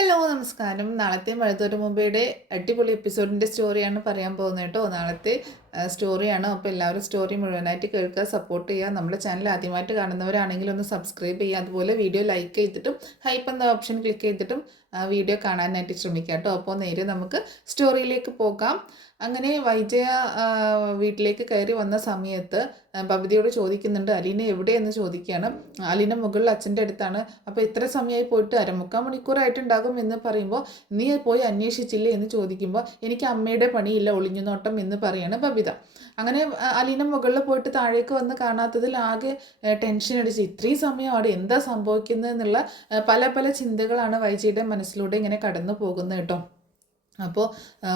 Hello നമസ്കാരം. നാളത്തെയും വഴുതോറ്റ മുമ്പയുടെ അടിപൊളി എപ്പിസോഡിൻ്റെ സ്റ്റോറിയാണ് പറയാൻ പോകുന്നത് കേട്ടോ. നാളത്തെ സ്റ്റോറിയാണ്. അപ്പോൾ എല്ലാവരും സ്റ്റോറി മുഴുവനായിട്ട് കേൾക്കുക, സപ്പോർട്ട് ചെയ്യുക. നമ്മുടെ ചാനൽ ആദ്യമായിട്ട് കാണുന്നവരാണെങ്കിൽ ഒന്ന് സബ്സ്ക്രൈബ് ചെയ്യുക. അതുപോലെ വീഡിയോ ലൈക്ക് ചെയ്തിട്ടും ഹൈപ്പ് എന്ന ഓപ്ഷൻ ക്ലിക്ക് ചെയ്തിട്ടും വീഡിയോ കാണാനായിട്ട് ശ്രമിക്കുക കേട്ടോ. അപ്പോൾ നേരെ നമുക്ക് സ്റ്റോറിയിലേക്ക് പോകാം. അങ്ങനെ വൈജയ വീട്ടിലേക്ക് കയറി വന്ന സമയത്ത് ബബിതയോട് ചോദിക്കുന്നുണ്ട്, അലീന എവിടെയെന്ന് ചോദിക്കുകയാണ്. അലീന മുകളിൽ അച്ഛൻ്റെ അടുത്താണ്. അപ്പോൾ ഇത്ര സമയമായി പോയിട്ട് അരമുക്കാൽ മണിക്കൂറായിട്ടുണ്ടാകും എന്ന് പറയുമ്പോൾ, നീ പോയി അന്വേഷിച്ചില്ലേ എന്ന് ചോദിക്കുമ്പോൾ, എനിക്ക് അമ്മയുടെ പണിയില്ല, ഒളിഞ്ഞു നോട്ടം എന്ന് പറയാണ് ബബിത. അങ്ങനെ അലീന മുകളിൽ പോയിട്ട് താഴേക്ക് വന്ന് കാണാത്തതിൽ ആകെ ടെൻഷൻ അടിച്ച്, ഇത്രയും സമയം അവിടെ എന്താ സംഭവിക്കുന്നത് എന്നുള്ള പല പല ചിന്തകളാണ് വൈജയുടെ മനസ്സിലൂടെ ഇങ്ങനെ കടന്നു പോകുന്നത് കേട്ടോ. അപ്പോൾ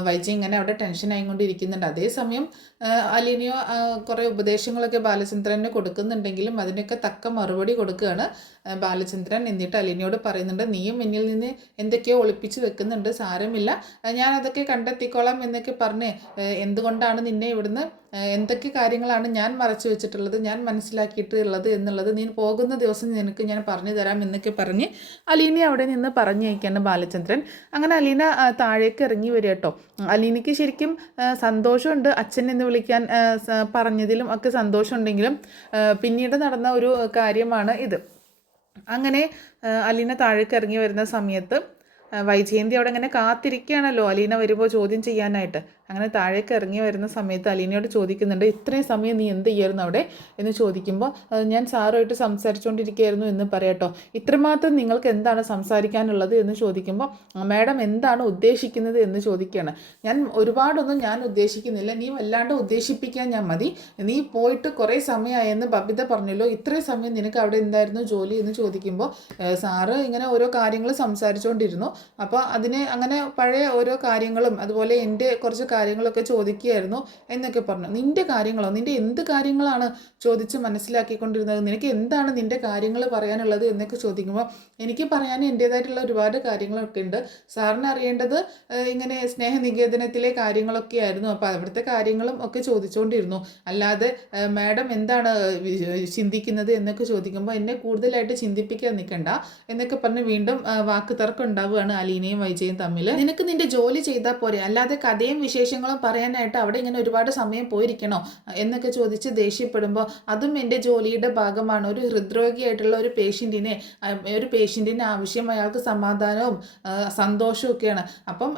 വൈജി ഇങ്ങനെ അവിടെ ടെൻഷൻ ആയിക്കൊണ്ടിരിക്കുന്നുണ്ട്. അതേസമയം അലീനയോ കുറേ ഉപദേശങ്ങളൊക്കെ ബാലചന്ദ്രന് കൊടുക്കുന്നുണ്ടെങ്കിലും അതിനൊക്കെ തക്ക മറുപടി കൊടുക്കുകയാണ് ബാലചന്ദ്രൻ. എന്നിട്ട് അലീനയോട് പറയുന്നുണ്ട്, നീയും എന്നിൽ നിന്ന് എന്തൊക്കെയോ ഒളിപ്പിച്ച് വെക്കുന്നുണ്ട്, സാരമില്ല, ഞാനതൊക്കെ കണ്ടെത്തിക്കോളാം എന്നൊക്കെ പറഞ്ഞ് എന്തുകൊണ്ടാണ് നിന്നെ ഇവിടുന്ന് എന്തൊക്കെ കാര്യങ്ങളാണ് ഞാൻ മറച്ചു വെച്ചിട്ടുള്ളത്, ഞാൻ മനസ്സിലാക്കിയിട്ടുള്ളത് എന്നുള്ളത് നീ പോകുന്ന ദിവസം നിനക്ക് ഞാൻ പറഞ്ഞു തരാം എന്നൊക്കെ പറഞ്ഞ് അലീന അവിടെ നിന്ന് പറഞ്ഞയക്കാണ് ബാലചന്ദ്രൻ. അങ്ങനെ അലീന താഴേക്ക് ഇറങ്ങി വരിക കേട്ടോ. അലീനയ്ക്ക് ശരിക്കും സന്തോഷമുണ്ട്, അച്ഛൻ എന്ന് വിളിക്കാൻ പറഞ്ഞതിലും ഒക്കെ സന്തോഷമുണ്ടെങ്കിലും പിന്നീട് നടന്ന ഒരു കാര്യമാണ് ഇത്. അങ്ങനെ അലീന താഴേക്ക് ഇറങ്ങി വരുന്ന സമയത്ത് വൈജയന്തി അവിടെ ഇങ്ങനെ കാത്തിരിക്കുകയാണല്ലോ അലീന വരുമ്പോൾ ചോദ്യം ചെയ്യാനായിട്ട്. അങ്ങനെ താഴേക്ക് ഇറങ്ങി വരുന്ന സമയത്ത് അലീനയോട് ചോദിക്കുന്നുണ്ട്, ഇത്രയും സമയം നീ എന്ത് ചെയ്യായിരുന്നു അവിടെ എന്ന് ചോദിക്കുമ്പോൾ, ഞാൻ സാറുമായിട്ട് സംസാരിച്ചുകൊണ്ടിരിക്കുകയായിരുന്നു എന്ന് പറയട്ടോ. ഇത്രമാത്രം നിങ്ങൾക്ക് എന്താണ് സംസാരിക്കാനുള്ളത് എന്ന് ചോദിക്കുമ്പോൾ, മാഡം എന്താണ് ഉദ്ദേശിക്കുന്നത് എന്ന് ചോദിക്കുകയാണ്. ഞാൻ ഒരുപാടൊന്നും ഞാൻ ഉദ്ദേശിക്കുന്നില്ല, നീ വല്ലാണ്ട് ഉദ്ദേശിപ്പിക്കാൻ ഞാൻ മതി. നീ പോയിട്ട് കുറേ സമയമായെന്ന് ബബിത പറഞ്ഞല്ലോ, ഇത്രയും സമയം നിനക്ക് അവിടെ എന്തായിരുന്നു ജോലി എന്ന് ചോദിക്കുമ്പോൾ, സാറ് ഇങ്ങനെ ഓരോ കാര്യങ്ങൾ സംസാരിച്ചുകൊണ്ടിരുന്നു, അപ്പോൾ അതിന് അങ്ങനെ പഴയ ഓരോ കാര്യങ്ങളും അതുപോലെ എൻ്റെ കുറച്ച് കാര്യങ്ങളൊക്കെ ചോദിക്കുകയായിരുന്നു എന്നൊക്കെ പറഞ്ഞു. നിൻ്റെ കാര്യങ്ങളോ, നിൻ്റെ എന്ത് കാര്യങ്ങളാണ് ചോദിച്ച് മനസ്സിലാക്കിക്കൊണ്ടിരുന്നത്, നിനക്ക് എന്താണ് നിൻ്റെ കാര്യങ്ങൾ പറയാനുള്ളത് എന്നൊക്കെ ചോദിക്കുമ്പോൾ, എനിക്ക് പറയാൻ എൻ്റേതായിട്ടുള്ള ഒരുപാട് കാര്യങ്ങളൊക്കെ ഉണ്ട്, സാറിന് അറിയേണ്ടത് ഇങ്ങനെ സ്നേഹനികേതനത്തിലെ കാര്യങ്ങളൊക്കെ ആയിരുന്നു, അപ്പോൾ അവിടുത്തെ കാര്യങ്ങളും ഒക്കെ ചോദിച്ചുകൊണ്ടിരുന്നു, അല്ലാതെ മാഡം എന്താണ് ചിന്തിക്കുന്നത് എന്നൊക്കെ ചോദിക്കുമ്പോൾ, എന്നെ കൂടുതലായിട്ട് ചിന്തിപ്പിക്കാൻ നിൽക്കണ്ട എന്നൊക്കെ പറഞ്ഞ് വീണ്ടും വാക്ക് തർക്കം ഉണ്ടാവുകയാണ് അലീനയും വൈജയും തമ്മിൽ. നിനക്ക് നിൻ്റെ ജോലി ചെയ്താൽ പോരെ, അല്ലാതെ കഥയും വിശേഷങ്ങളും പറയാനായിട്ട് അവിടെ ഇങ്ങനെ ഒരുപാട് സമയം പോയിരിക്കണോ എന്നൊക്കെ ചോദിച്ച് ദേഷ്യപ്പെടുമ്പോൾ, അതും എൻ്റെ ജോലിയുടെ ഭാഗമാണ്. ഒരു ഹൃദ്രോഗിയായിട്ടുള്ള ഒരു പേഷ്യൻറ്റിന് ആവശ്യം അയാൾക്ക് സമാധാനവും സന്തോഷവും ഒക്കെയാണ്. അപ്പം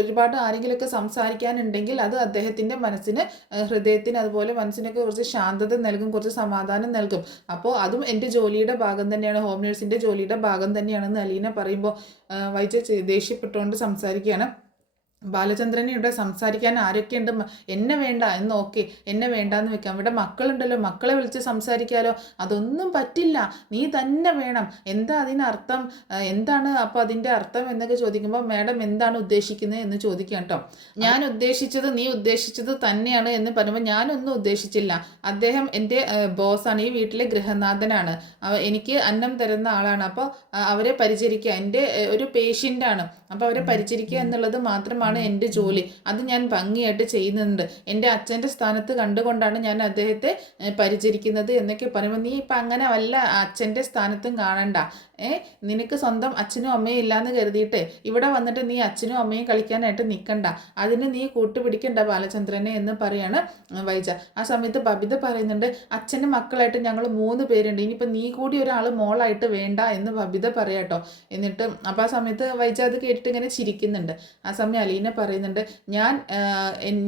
ഒരുപാട് ആരെങ്കിലുമൊക്കെ സംസാരിക്കാനുണ്ടെങ്കിൽ അത് അദ്ദേഹത്തിൻ്റെ മനസ്സിന്, ഹൃദയത്തിന് അതുപോലെ മനസ്സിനൊക്കെ കുറച്ച് ശാന്തത നൽകും, കുറച്ച് സമാധാനം നൽകും. അപ്പോൾ അതും എൻ്റെ ജോലിയുടെ ഭാഗം തന്നെയാണ്, ഹോം നേഴ്സിൻ്റെ ജോലിയുടെ ഭാഗം തന്നെയാണെന്ന് അലീന പറയുമ്പോൾ വൈജ ദേഷ്യപ്പെട്ടുകൊണ്ട് സംസാരിക്കുകയാണ്. ബാലചന്ദ്രനെ ഇവിടെ സംസാരിക്കാൻ ആരൊക്കെയുണ്ട്, എന്നെ വേണ്ട എന്ന് ഓക്കെ, എന്നെ വേണ്ടാന്ന് വെക്കാം, ഇവിടെ മക്കളുണ്ടല്ലോ, മക്കളെ വിളിച്ച് സംസാരിക്കാമല്ലോ, അതൊന്നും പറ്റില്ല, നീ തന്നെ വേണം, എന്താ അതിനർത്ഥം, എന്താണ് അപ്പോൾ അതിൻ്റെ അർത്ഥം എന്നൊക്കെ ചോദിക്കുമ്പോൾ, മാഡം എന്താണ് ഉദ്ദേശിക്കുന്നത് എന്ന് ചോദിക്കാം കേട്ടോ. ഞാൻ ഉദ്ദേശിച്ചത് നീ ഉദ്ദേശിച്ചത് തന്നെയാണ് എന്ന് പറയുമ്പോൾ, ഞാനൊന്നും ഉദ്ദേശിച്ചില്ല, അദ്ദേഹം എൻ്റെ ബോസാണ്, ഈ വീട്ടിലെ ഗൃഹനാഥനാണ്, എനിക്ക് അന്നം തരുന്ന ആളാണ്, അപ്പോൾ അവരെ പരിചരിക്കുക, എൻ്റെ ഒരു പേഷ്യൻ്റാണ്, അപ്പോൾ അവരെ പരിചരിക്കുക എന്നുള്ളത് മാത്രമാണ് എൻ്റെ ജോലി, അത് ഞാൻ ഭംഗിയായിട്ട് ചെയ്യുന്നുണ്ട്, എൻ്റെ അച്ഛൻ്റെ സ്ഥാനത്ത് കണ്ടുകൊണ്ടാണ് ഞാൻ അദ്ദേഹത്തെ പരിചരിക്കുന്നത് എന്നൊക്കെ പറയുമ്പോൾ, നീ ഇപ്പം അങ്ങനെ വല്ല അച്ഛൻ്റെ സ്ഥാനത്തും കാണണ്ട, നിനക്ക് സ്വന്തം അച്ഛനും അമ്മയും ഇല്ലയെന്ന് കരുതിയിട്ട് ഇവിടെ വന്നിട്ട് നീ അച്ഛനും അമ്മയും കളിക്കാനായിട്ട് നിൽക്കണ്ട, അതിന് നീ കൂട്ടുപിടിക്കണ്ട ബാലചന്ദ്രനെ എന്ന് പറയാണ് വൈജ. ആ സമയത്ത് ബബിത പറയുന്നുണ്ട്, അച്ഛനും മക്കളായിട്ട് ഞങ്ങൾ 3 പേരുണ്ട്, ഇനിയിപ്പോൾ നീ കൂടി ഒരാൾ മോളായിട്ട് വേണ്ട എന്ന് ബബിത പറയാട്ടോ. എന്നിട്ട് അപ്പോൾ ആ സമയത്ത് വൈജ അത് കേട്ടിട്ട് ഇങ്ങനെ ചിരിക്കുന്നുണ്ട്. ആ സമയം അലീന പറയുന്നുണ്ട്,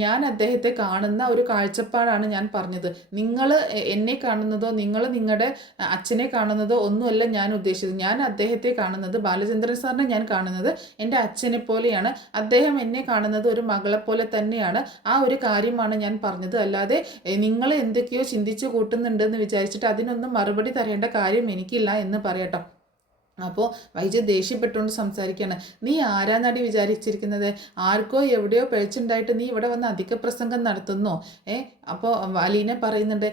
ഞാൻ അദ്ദേഹത്തെ കാണുന്ന ഒരു കാഴ്ചപ്പാടാണ് ഞാൻ പറഞ്ഞത്, നിങ്ങൾ എന്നെ കാണുന്നതോ നിങ്ങൾ നിങ്ങളുടെ അച്ഛനെ കാണുന്നതോ ഒന്നുമല്ല ഞാൻ ഉദ്ദേശിച്ചത്, ഞാൻ അദ്ദേഹത്തെ കാണുന്നത്, ബാലചന്ദ്രൻ സാറിനെ ഞാൻ കാണുന്നത് എൻ്റെ അച്ഛനെ പോലെയാണ്, അദ്ദേഹം എന്നെ കാണുന്നത് ഒരു മകളെ പോലെ തന്നെയാണ്, ആ ഒരു കാര്യമാണ് ഞാൻ പറഞ്ഞത്, അല്ലാതെ നിങ്ങൾ എന്തൊക്കെയോ ചിന്തിച്ചു കൂട്ടുന്നുണ്ടെന്ന് വിചാരിച്ചിട്ട് അതിനൊന്നും മറുപടി തരേണ്ട കാര്യം എനിക്കില്ല എന്ന് പറയട്ടോ. അപ്പോൾ വൈജ ദേഷ്യപ്പെട്ടുകൊണ്ട് സംസാരിക്കുകയാണ്, നീ ആരാന്നാടി വിചാരിച്ചിരിക്കുന്നത്, ആർക്കോ എവിടെയോ പിഴച്ചുണ്ടായിട്ട് നീ ഇവിടെ വന്ന് അധിക പ്രസംഗം നടത്തുന്നോ? അപ്പോൾ അലീന പറയുന്നുണ്ട്,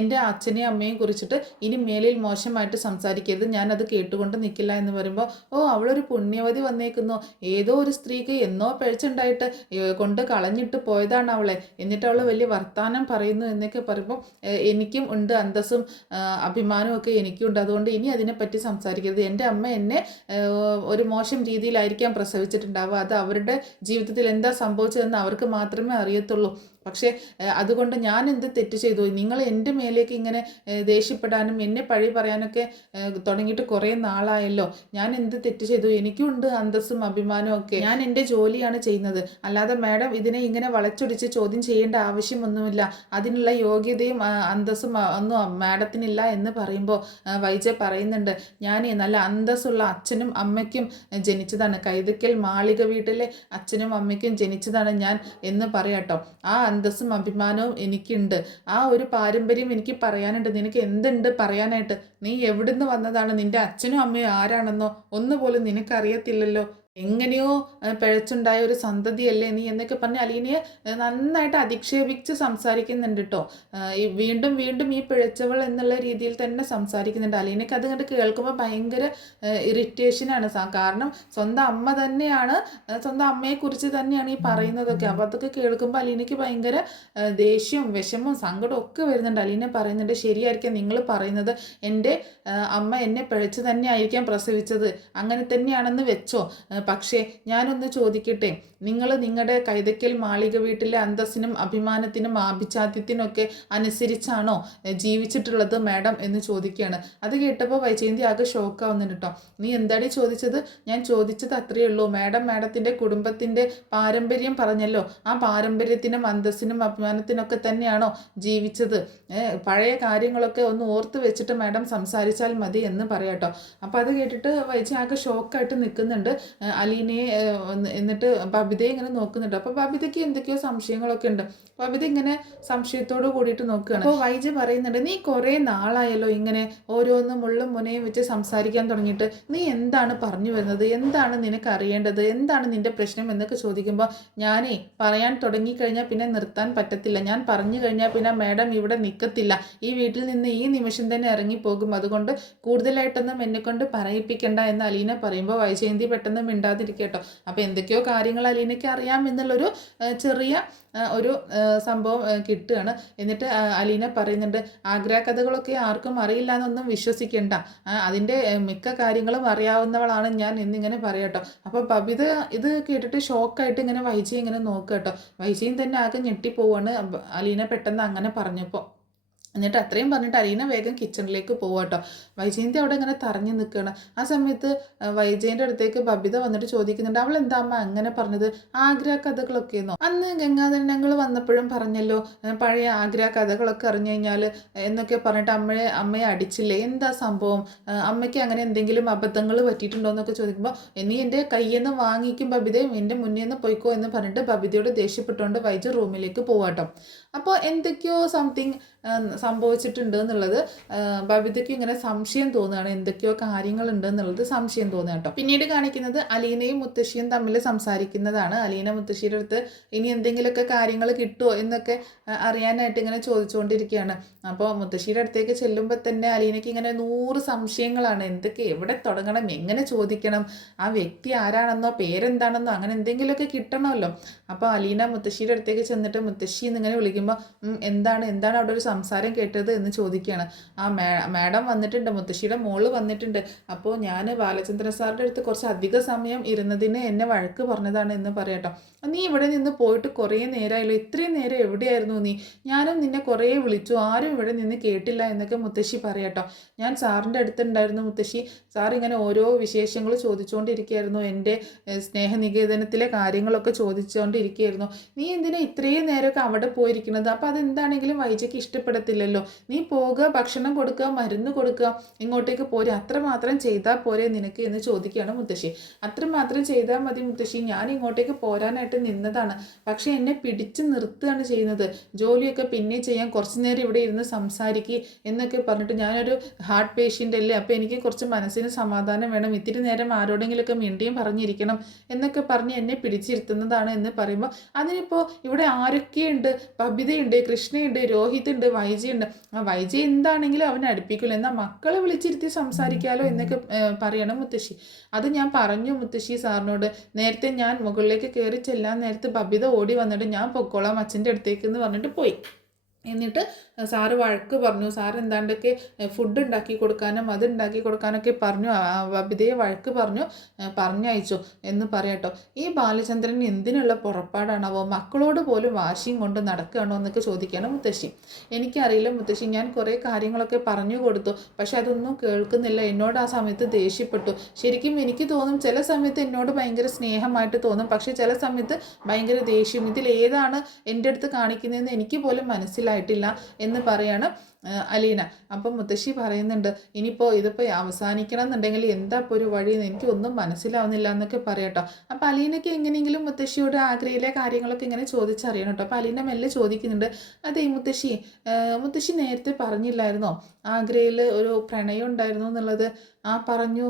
എൻ്റെ അച്ഛനെയും അമ്മയെയും കുറിച്ചിട്ട് ഇനി മേലിൽ മോശമായിട്ട് സംസാരിക്കരുത്, ഞാനത് കേട്ടുകൊണ്ട് നിൽക്കില്ല എന്ന് പറയുമ്പോൾ, ഓ അവളൊരു പുണ്യവതി വന്നേക്കുന്നു, ഏതോ ഒരു സ്ത്രീക്ക് എന്നോ പിഴച്ചുണ്ടായിട്ട് കൊണ്ട് കളഞ്ഞിട്ട് പോയതാണ് അവളെ, എന്നിട്ട് അവൾ വലിയ വർത്താനം പറയുന്നു എന്നൊക്കെ പറയുമ്പോൾ, എനിക്കും ഉണ്ട് അന്തസ്സും അഭിമാനവും ഒക്കെ എനിക്കും ഉണ്ട്, അതുകൊണ്ട് ഇനി അതിനെപ്പറ്റി സംസാരിക്കരുത്, പറയരുത്. എൻ്റെ അമ്മ എന്നെ ഒരു മോശം രീതിയിലായിരിക്കാം പ്രസവിച്ചിട്ടുണ്ടാവുക. അത് അവരുടെ ജീവിതത്തിൽ എന്താ സംഭവിച്ചതെന്ന് അവർക്ക് മാത്രമേ അറിയത്തുള്ളൂ. പക്ഷേ അതുകൊണ്ട് ഞാൻ എന്ത് തെറ്റ് ചെയ്തു? നിങ്ങൾ എൻ്റെ മേലേക്ക് ഇങ്ങനെ ദേഷ്യപ്പെടാനും എന്നെ പഴി പറയാനൊക്കെ തുടങ്ങിയിട്ട് കുറേ നാളായല്ലോ. ഞാൻ എന്ത് തെറ്റ് ചെയ്തു? എനിക്കും ഉണ്ട് അന്തസ്സും അഭിമാനവും ഒക്കെ. ഞാൻ എൻ്റെ ജോലിയാണ് ചെയ്യുന്നത്. അല്ലാതെ മാഡം ഇതിനെ ഇങ്ങനെ വളച്ചൊടിച്ച് ചോദ്യം ചെയ്യേണ്ട ആവശ്യമൊന്നുമില്ല. അതിനുള്ള യോഗ്യതയും അന്തസ്സും ഒന്നും മാഡത്തിനില്ല എന്ന് പറയുമ്പോൾ വൈജ പറയുന്നുണ്ട്, ഞാൻ നല്ല അന്തസ്സുള്ള അച്ഛനും അമ്മയ്ക്കും ജനിച്ചതാണ്. കൈതക്കൽ മാളിക വീട്ടിലെ അച്ഛനും അമ്മയ്ക്കും ജനിച്ചതാണ് ഞാൻ എന്ന് പറയാട്ടോ. ആ അന്തസ്സും അഭിമാനവും എനിക്കുണ്ട്. ആ ഒരു പാരമ്പര്യം എനിക്ക് പറയാനുണ്ട്. നിനക്ക് എന്തുണ്ട് പറയാനായിട്ട്? നീ എവിടുന്ന് വന്നതാണ്? നിന്റെ അച്ഛനും അമ്മയും ആരാണെന്നോ ഒന്നുപോലും നിനക്കറിയത്തില്ലല്ലോ. എങ്ങനെയോ പിഴച്ചുണ്ടായ ഒരു സന്തതിയല്ലേ നീ എന്നൊക്കെ പറഞ്ഞ് അലീനയെ നന്നായിട്ട് അധിക്ഷേപിച്ച് സംസാരിക്കുന്നുണ്ട് കേട്ടോ. വീണ്ടും വീണ്ടും ഈ പിഴച്ചവൾ എന്നുള്ള രീതിയിൽ തന്നെ സംസാരിക്കുന്നുണ്ട്. അലീനയ്ക്ക് അത് കണ്ട് കേൾക്കുമ്പോൾ ഭയങ്കര ഇറിറ്റേഷനാണ്. കാരണം സ്വന്തം അമ്മ തന്നെയാണ്, സ്വന്തം അമ്മയെക്കുറിച്ച് തന്നെയാണ് ഈ പറയുന്നതൊക്കെ. അപ്പോൾ അതൊക്കെ കേൾക്കുമ്പോൾ അലീനയ്ക്ക് ഭയങ്കര ദേഷ്യവും വിഷമവും സങ്കടവും ഒക്കെ വരുന്നുണ്ട്. അലീന പറയുന്നുണ്ട്, ശരിയായിരിക്കാം നിങ്ങൾ പറയുന്നത്. എൻ്റെ അമ്മ എന്നെ പിഴച്ച് തന്നെ ആയിരിക്കാം പ്രസവിച്ചത്, അങ്ങനെ തന്നെയാണെന്ന് വെച്ചോ. പക്ഷേ ഞാനൊന്ന് ചോദിക്കട്ടെ, നിങ്ങൾ നിങ്ങളുടെ കൈതക്കൽ മാളിക വീട്ടിലെ അന്തസ്സിനും അഭിമാനത്തിനും ആഭിജാത്യത്തിനൊക്കെ അനുസരിച്ചാണോ ജീവിച്ചിട്ടുള്ളത് മാഡം എന്ന് ചോദിക്കുകയാണ്. അത് കേട്ടപ്പോൾ വൈജയന്തി ആകെ ഷോക്കാവുന്നുണ്ട് കേട്ടോ. നീ എന്താടി ചോദിച്ചത്? ഞാൻ ചോദിച്ചത് അത്രയേ ഉള്ളൂ. മാഡത്തിൻ്റെ കുടുംബത്തിൻ്റെ പാരമ്പര്യം പറഞ്ഞല്ലോ. ആ പാരമ്പര്യത്തിനും അന്തസ്സിനും അഭിമാനത്തിനൊക്കെ തന്നെയാണോ ജീവിച്ചത്? പഴയ കാര്യങ്ങളൊക്കെ ഒന്ന് ഓർത്ത് വെച്ചിട്ട് മാഡം സംസാരിച്ചാൽ മതി എന്ന് പറയാട്ടോ. അപ്പോൾ അത് കേട്ടിട്ട് വൈജ ആകെ ഷോക്കായിട്ട് നിൽക്കുന്നുണ്ട്. അലീനയെ എന്നിട്ട് ബബിതയെ ഇങ്ങനെ നോക്കുന്നുണ്ട്. അപ്പോൾ ബബിതയ്ക്ക് എന്തൊക്കെയോ സംശയങ്ങളൊക്കെ ഉണ്ട്. ബബിത ഇങ്ങനെ സംശയത്തോട് കൂടിയിട്ട് നോക്കുകയാണ്. അപ്പോൾ വൈജ പറയുന്നുണ്ട്, നീ കുറേ നാളായല്ലോ ഇങ്ങനെ ഓരോന്നും മുള്ളും മുനയും വെച്ച് സംസാരിക്കാൻ തുടങ്ങിയിട്ട്. നീ എന്താണ് പറഞ്ഞു വരുന്നത്? എന്താണ് നിനക്ക് അറിയേണ്ടത്? എന്താണ് നിന്റെ പ്രശ്നം എന്നൊക്കെ ചോദിക്കുമ്പോൾ, ഞാനേ പറയാൻ തുടങ്ങിക്കഴിഞ്ഞാൽ പിന്നെ നിർത്താൻ പറ്റത്തില്ല. ഞാൻ പറഞ്ഞു കഴിഞ്ഞാൽ പിന്നെ മാഡം ഇവിടെ നിൽക്കത്തില്ല. ഈ വീട്ടിൽ നിന്ന് ഈ നിമിഷം തന്നെ ഇറങ്ങിപ്പോകും. അതുകൊണ്ട് കൂടുതലായിട്ടൊന്നും എന്നെക്കൊണ്ട് പറയിപ്പിക്കണ്ട എന്ന് അലീന പറയുമ്പോൾ വൈജയന്തി പെട്ടെന്ന് മിണ്ടാതിരിക്കട്ടോ. അപ്പോൾ എന്തൊക്കെയോ കാര്യങ്ങൾ അലീനയ്ക്ക് അറിയാം എന്നുള്ളൊരു ചെറിയ ഒരു സംഭവം കിട്ടുകയാണ്. എന്നിട്ട് അലീന പറയുന്നുണ്ട്, ആഗ്ര കഥകളൊക്കെ ആർക്കും അറിയില്ല എന്നൊന്നും വിശ്വസിക്കേണ്ട, അതിൻ്റെ മിക്ക കാര്യങ്ങളും അറിയാവുന്നവളാണ് ഞാൻ എന്നിങ്ങനെ പറയാട്ടോ. അപ്പോൾ ബബിത ഇത് കേട്ടിട്ട് ഷോക്കായിട്ട് ഇങ്ങനെ വൈജയെ ഇങ്ങനെ നോക്കുക കേട്ടോ. വൈജയും തന്നെ ആകെ ഞെട്ടിപ്പോവാണ് അലീന പെട്ടെന്ന് അങ്ങനെ പറഞ്ഞപ്പോൾ. എന്നിട്ട് അത്രയും പറഞ്ഞിട്ട് അലീന വേഗം കിച്ചണിലേക്ക് പോവാട്ടോ. വൈജയന്തി അവിടെ ഇങ്ങനെ തറഞ്ഞു നിൽക്കുകയാണ്. ആ സമയത്ത് വൈജയൻ്റെ അടുത്തേക്ക് ബബിത വന്നിട്ട് ചോദിക്കുന്നുണ്ട്, അവൾ എന്താ അമ്മ അങ്ങനെ പറഞ്ഞത്? ആഗ്ര കഥകളൊക്കെ എന്നോ? അന്ന് ഗംഗാധരനങ്ങൾ വന്നപ്പോഴും പറഞ്ഞല്ലോ പഴയ ആഗ്ര കഥകളൊക്കെ അറിഞ്ഞു കഴിഞ്ഞാൽ എന്നൊക്കെ പറഞ്ഞിട്ട് അമ്മയെ അടിച്ചില്ലേ, എന്താ സംഭവം? അമ്മയ്ക്ക് അങ്ങനെ എന്തെങ്കിലും അബദ്ധങ്ങൾ പറ്റിയിട്ടുണ്ടോ എന്നൊക്കെ ചോദിക്കുമ്പോൾ, നീ എൻ്റെ കയ്യിൽ നിന്ന് വാങ്ങിക്കും ബബിതയും എൻ്റെ മുന്നിൽ നിന്ന് പോയിക്കോ എന്ന് പറഞ്ഞിട്ട് ബബിതയോട് ദേഷ്യപ്പെട്ടുകൊണ്ട് വൈജ റൂമിലേക്ക് പോവാട്ടോ. അപ്പോൾ എന്തൊക്കെയോ സംതിങ് സംഭവിച്ചിട്ടുണ്ട് എന്നുള്ളത് ബബിതയ്ക്ക് ഇങ്ങനെ സംശയം തോന്നുകയാണ്. എന്തൊക്കെയോ കാര്യങ്ങളുണ്ട് എന്നുള്ളത് സംശയം തോന്നുക കേട്ടോ. പിന്നീട് കാണിക്കുന്നത് അലീനയും മുത്തശ്ശിയും തമ്മിൽ സംസാരിക്കുന്നതാണ്. അലീന മുത്തശ്ശിയുടെ അടുത്ത് ഇനി എന്തെങ്കിലുമൊക്കെ കാര്യങ്ങൾ കിട്ടുമോ എന്നൊക്കെ അറിയാനായിട്ട് ഇങ്ങനെ ചോദിച്ചുകൊണ്ടിരിക്കുകയാണ്. അപ്പോൾ മുത്തശ്ശിയുടെ അടുത്തേക്ക് ചെല്ലുമ്പോൾ തന്നെ അലീനയ്ക്ക് ഇങ്ങനെ 100 സംശയങ്ങളാണ്. എന്തൊക്കെ, എവിടെ തുടങ്ങണം, എങ്ങനെ ചോദിക്കണം, ആ വ്യക്തി ആരാണെന്നോ പേരെന്താണെന്നോ അങ്ങനെ എന്തെങ്കിലുമൊക്കെ കിട്ടണമല്ലോ. അപ്പോൾ അലീന മുത്തശ്ശിയുടെ അടുത്തേക്ക് ചെന്നിട്ട് മുത്തശ്ശി എന്നിങ്ങനെ വിളിക്കുമ്പോൾ, എന്താണ് അവിടെ ഒരു സംസാരം കേട്ടത് എന്ന് ചോദിക്കുകയാണ്. ആ മാഡം വന്നിട്ടുണ്ട്, മുത്തശ്ശിയുടെ മോള് വന്നിട്ടുണ്ട്. അപ്പോൾ ഞാൻ ബാലചന്ദ്രൻ സാറിൻ്റെ അടുത്ത് കുറച്ച് അധിക സമയം ഇരുന്നതിന് എന്നെ വഴക്ക് പറഞ്ഞതാണ് എന്ന് പറയട്ടോ. നീ ഇവിടെ നിന്ന് പോയിട്ട് കുറേ നേരമായല്ലോ, ഇത്രയും നേരം എവിടെയായിരുന്നു നീ? ഞാനും നിന്നെ കുറേ വിളിച്ചു, ആരും ഇവിടെ നിന്ന് കേട്ടില്ല എന്നൊക്കെ മുത്തശ്ശി പറയട്ടോ. ഞാൻ സാറിൻ്റെ അടുത്തുണ്ടായിരുന്നു മുത്തശ്ശി. സാർ ഇങ്ങനെ ഓരോ വിശേഷങ്ങൾ ചോദിച്ചുകൊണ്ടിരിക്കുകയായിരുന്നു, എൻ്റെ സ്നേഹനികേതനത്തിലെ കാര്യങ്ങളൊക്കെ ചോദിച്ചുകൊണ്ടിരിക്കുകയായിരുന്നു. നീ എന്തിനാ ഇത്രയും നേരമൊക്കെ അവിടെ പോയിരിക്കുന്നത്? അപ്പോൾ അതെന്താണെങ്കിലും വൈജയ്ക്ക് ഇഷ്ടപ്പെടത്തില്ലല്ലോ. നീ പോകുക, ഭക്ഷണം കൊടുക്കുക, മരുന്ന് കൊടുക്കുക, ഇങ്ങോട്ടേക്ക് പോരെ, അത്രമാത്രം ചെയ്താൽ പോരെ നിനക്ക് എന്ന് ചോദിക്കുകയാണ് മുത്തശ്ശി. അത്രമാത്രം ചെയ്താൽ മതി മുത്തശ്ശി, ഞാൻ ഇങ്ങോട്ടേക്ക് പോരാനായിട്ട് നിന്നതാണ്, പക്ഷെ എന്നെ പിടിച്ച് നിർത്തുകയാണ് ചെയ്യുന്നത്. ജോലിയൊക്കെ പിന്നെ ചെയ്യാൻ, കുറച്ച് നേരം ഇവിടെ ഇരുന്ന് സംസാരിക്കുക എന്നൊക്കെ പറഞ്ഞിട്ട്, ഞാനൊരു ഹാർട്ട് പേഷ്യൻ്റ് അല്ലേ, അപ്പോൾ എനിക്ക് കുറച്ച് മനസ്സിന് സമാധാനം വേണം, ഇത്തിരി നേരം ആരോടെങ്കിലുമൊക്കെ മിണ്ടിയും പറഞ്ഞിരിക്കണം എന്നൊക്കെ പറഞ്ഞ് എന്നെ പിടിച്ചിരുത്തുന്നതാണ് എന്ന് പറയുമ്പോൾ, അതിനിപ്പോൾ ഇവിടെ ആരൊക്കെയുണ്ട്? ബബിതയുണ്ട്, കൃഷ്ണയുണ്ട്, രോഹിത് ഉണ്ട്, വൈജയുണ്ട്. ആ വൈജ എന്താണെങ്കിലും അവനെ അടുപ്പിക്കില്ല, എന്നാൽ മക്കളെ വിളിച്ചിരുത്തി സംസാരിക്കാമല്ലോ എന്നൊക്കെ പറയണം മുത്തശ്ശി. അത് ഞാൻ പറഞ്ഞു മുത്തശ്ശി സാറിനോട്. നേരത്തെ ഞാൻ മുകളിലേക്ക് കയറി ചെല്ലാൻ നേരത്ത് ബബിത ഓടി വന്നിട്ട് ഞാൻ പൊക്കോളാം അച്ഛൻ്റെ അടുത്തേക്ക് എന്ന് പറഞ്ഞിട്ട് പോയി. എന്നിട്ട് സാറ് വഴക്ക് പറഞ്ഞു. സാർ എന്താണ്ടൊക്കെ ഫുഡ് ഉണ്ടാക്കി കൊടുക്കാനും അത് ഉണ്ടാക്കി കൊടുക്കാനൊക്കെ പറഞ്ഞു. ബബിതയെ വഴക്ക് പറഞ്ഞു, പറഞ്ഞയച്ചു എന്ന് പറയട്ടോ. ഈ ബാലചന്ദ്രൻ എന്തിനുള്ള പുറപ്പാടാണാവോ, മക്കളോട് പോലും വാശിയും കൊണ്ട് നടക്കുകയാണോ എന്നൊക്കെ ചോദിക്കുകയാണ് മുത്തശ്ശി. എനിക്കറിയില്ല മുത്തശ്ശി, ഞാൻ കുറേ കാര്യങ്ങളൊക്കെ പറഞ്ഞു കൊടുത്തു, പക്ഷെ അതൊന്നും കേൾക്കുന്നില്ല. എന്നോട് ആ സമയത്ത് ദേഷ്യപ്പെട്ടു. ശരിക്കും എനിക്ക് തോന്നും ചില സമയത്ത് എന്നോട് ഭയങ്കര സ്നേഹമായിട്ട് തോന്നും, പക്ഷെ ചില സമയത്ത് ഭയങ്കര ദേഷ്യം. ഇതിലേതാണ് എൻ്റെ അടുത്ത് കാണിക്കുന്നതെന്ന് എനിക്ക് പോലും മനസ്സിലായിട്ടില്ല എന്ന് പറയാണ് അലീന. അപ്പം മുത്തശ്ശി പറയുന്നുണ്ട്, ഇനിയിപ്പോൾ ഇതിപ്പോൾ അവസാനിക്കണം എന്നുണ്ടെങ്കിൽ എന്താ ഇപ്പോൾ ഒരു വഴി, എനിക്കൊന്നും മനസ്സിലാവുന്നില്ല എന്നൊക്കെ പറയട്ടോ. അപ്പോൾ അലീനയ്ക്ക് എങ്ങനെയെങ്കിലും മുത്തശ്ശിയോട് ആഗ്രയിലെ കാര്യങ്ങളൊക്കെ ഇങ്ങനെ ചോദിച്ചറിയണം കേട്ടോ. അപ്പോൾ അലീന മെല്ലെ ചോദിക്കുന്നുണ്ട്, അതെ മുത്തശ്ശി, മുത്തശ്ശി നേരത്തെ പറഞ്ഞില്ലായിരുന്നോ ആഗ്രയിൽ ഒരു പ്രണയം ഉണ്ടായിരുന്നു എന്നുള്ളത്? ആ പറഞ്ഞു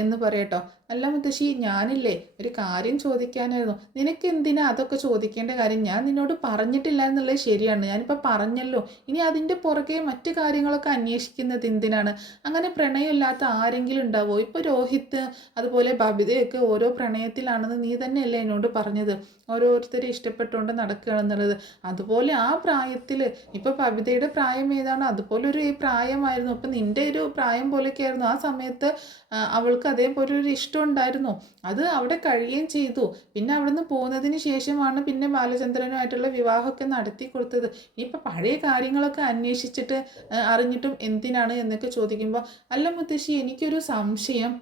എന്ന് പറയട്ടോ. അല്ല മുത്തശ്ശി, ഞാനില്ലേ ഒരു കാര്യം ചോദിക്കാനായിരുന്നു. നിനക്ക് എന്തിനാ അതൊക്കെ ചോദിക്കേണ്ട കാര്യം? ഞാൻ നിന്നോട് പറഞ്ഞിട്ടില്ല എന്നുള്ളത് ശരിയാണ്, ഞാനിപ്പോൾ പറഞ്ഞല്ലോ. ഇനി അതിൻ്റെ പുറകെ മറ്റു കാര്യങ്ങളൊക്കെ അന്വേഷിക്കുന്നത് എന്തിനാണ്? അങ്ങനെ പ്രണയമില്ലാത്ത ആരെങ്കിലും ഉണ്ടാവോ? ഇപ്പോൾ രോഹിത്ത് അതുപോലെ ബബിതയൊക്കെ ഓരോ പ്രണയത്തിലാണെന്ന് നീ തന്നെയല്ലേ എന്നോട് പറഞ്ഞത്, ഓരോരുത്തരെ ഇഷ്ടപ്പെട്ടുകൊണ്ട് നടക്കുകയാണെന്നുള്ളത്. അതുപോലെ ആ പ്രായത്തിൽ ഇപ്പോൾ ബബിതയുടെ പ്രായം ഏതാണ്, അതുപോലെ ഒരു പ്രായമായിരുന്നു. അപ്പം നിൻ്റെ ഒരു പ്രായം പോലെയൊക്കെ ആയിരുന്നു ആ സമയത്ത്. അവൾക്ക് അതേപോലെ ഒരു ഇഷ്ടം ഉണ്ടായിരുന്നു, അത് അവിടെ കഴിയുകയും ചെയ്തു. പിന്നെ അവിടെ നിന്ന് പോകുന്നതിന് ശേഷമാണ് പിന്നെ ബാലചന്ദ്രനുമായിട്ടുള്ള വിവാഹമൊക്കെ നടത്തി കൊടുത്തത്. ഇനിയിപ്പോൾ പഴയ കാര്യങ്ങളൊക്കെ അന്വേഷിച്ചിട്ട് അറിഞ്ഞിട്ടും എന്തിനാണ് എന്നൊക്കെ ചോദിക്കുമ്പോൾ, അല്ല മുത്തശ്ശി, എനിക്കൊരു സംശയം,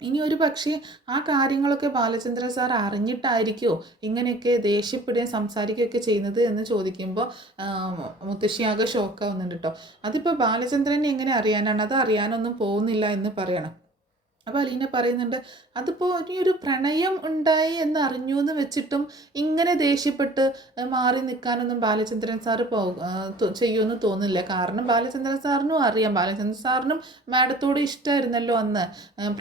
ഇനി ഒരു പക്ഷേ ആ കാര്യങ്ങളൊക്കെ ബാലചന്ദ്രൻ സാർ അറിഞ്ഞിട്ടായിരിക്കുമോ ഇങ്ങനെയൊക്കെ ദേഷ്യപ്പെടുകയും സംസാരിക്കുകയൊക്കെ ചെയ്യുന്നത് എന്ന് ചോദിക്കുമ്പോൾ മുത്തശ്ശിയാകെ ഷോക്കാവുന്നുണ്ട് കേട്ടോ. അതിപ്പോൾ ബാലചന്ദ്രനെ എങ്ങനെ അറിയാനാണ്, അത് അറിയാനൊന്നും പോകുന്നില്ല എന്ന് പറയണം. അപ്പോൾ അലീന പറയുന്നുണ്ട്, അതിപ്പോൾ ഇനി ഒരു പ്രണയം ഉണ്ടായി എന്ന് അറിഞ്ഞു എന്ന് വെച്ചിട്ടും ഇങ്ങനെ ദേഷ്യപ്പെട്ട് മാറി നിൽക്കാനൊന്നും ബാലചന്ദ്രൻ സാറ് ചെയ്യുമെന്ന് തോന്നുന്നില്ല. കാരണം ബാലചന്ദ്രൻ സാറിനും അറിയാം, ബാലചന്ദ്രൻ സാറിനും മാഡത്തോട് ഇഷ്ടമായിരുന്നല്ലോ അന്ന്,